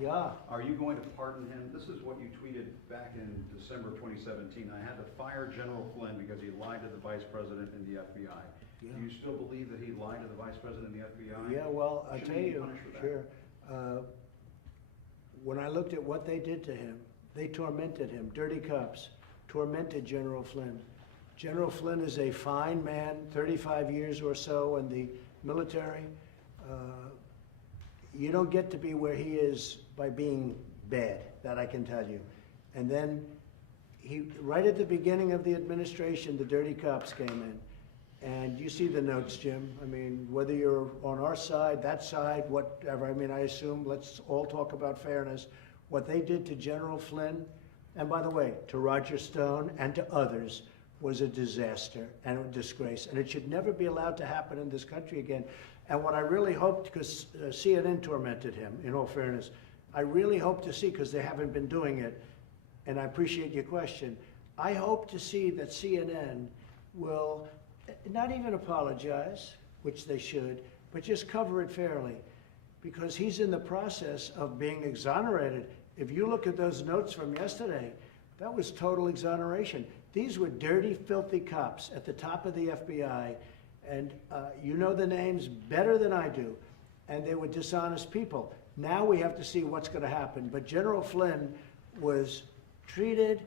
Yeah. Are you going to pardon him? This is what you tweeted back in December 2017. I had to fire General Flynn because he lied to the Vice President and the FBI. Yeah. Do you still believe that he lied to the Vice President and the FBI? Yeah, well, I'll Shouldn't tell he be you, punished for that? sure. When I looked at what they did to him, they tormented him, dirty cops, tormented General Flynn. General Flynn is a fine man, 35 years or so in the military. You don't get to be where he is by being bad, that I can tell you. And then right at the beginning of the administration, the dirty cops came in. And you see the notes, Jim. I mean, whether you're on our side, that side, whatever, I mean, I assume, let's all talk about fairness. What they did to General Flynn, and by the way, to Roger Stone and to others, was a disaster and a disgrace. And it should never be allowed to happen in this country again. And what I really hoped, because CNN tormented him, in all fairness, I really hope to see, because they haven't been doing it, and I appreciate your question, I hope to see that CNN will not even apologize, which they should, but just cover it fairly, because he's in the process of being exonerated. If you look at those notes from yesterday, that was total exoneration. These were dirty, filthy cops at the top of the FBI, and you know the names better than I do, and they were dishonest people. Now we have to see what's going to happen, but General Flynn was treated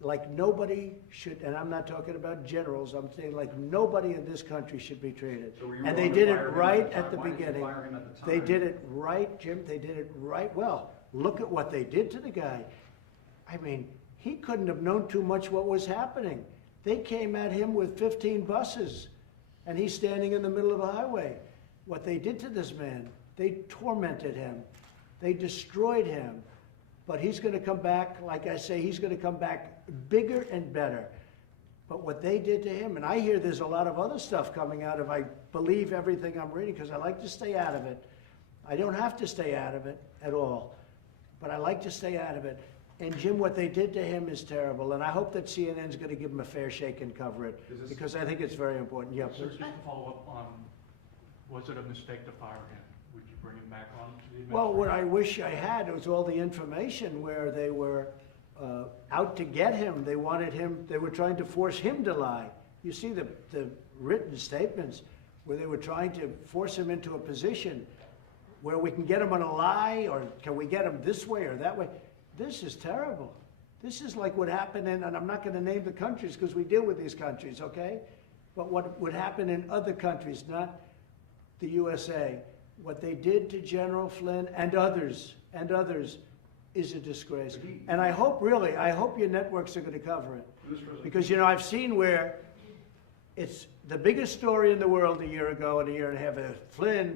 like nobody should, and I'm not talking about generals, I'm saying like nobody in this country should be treated. So and they did it right at the beginning. They did it right, Jim, they did it right. Well, look at what they did to the guy. I mean, he couldn't have known too much what was happening. They came at him with 15 buses, and he's standing in the middle of a highway. What they did to this man, they tormented him. They destroyed him. But he's going to come back, like I say, he's going to come back bigger and better. But what they did to him, and I hear there's a lot of other stuff coming out if I believe everything I'm reading, because I like to stay out of it. I don't have to stay out of it at all, but I like to stay out of it. And Jim, what they did to him is terrible, and I hope that CNN's going to give him a fair shake and cover it, because I think it's very important. Yeah, Sir, just to follow up on, was it a mistake to fire him? Would you bring him back on to the administration? Well, what I wish I had was all the information where they were out to get him. They wanted him, they were trying to force him to lie. You see the written statements where they were trying to force him into a position where we can get him on a lie, or can we get him this way or that way? This is terrible. This is like what happened in, and I'm not going to name the countries because we deal with these countries, okay? But what would happen in other countries, not the USA. What they did to General Flynn and others is a disgrace. And I hope, really, I hope your networks are going to cover it. Because, you know, I've seen where it's the biggest story in the world a year ago and a year and a half, Flynn,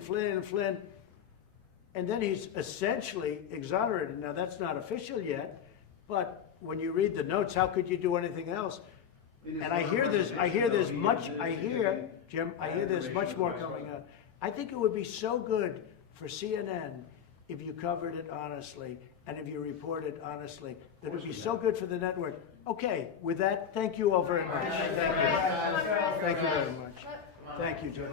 and then he's essentially exonerated. Now, that's not official yet, but when you read the notes, how could you do anything else? And I hear there's much more coming out. I think it would be so good for CNN if you covered it honestly and if you reported honestly. It would be so good for the network. Okay, with that, thank you all very much. Thank you. Thank you very much. Thank you, Jim.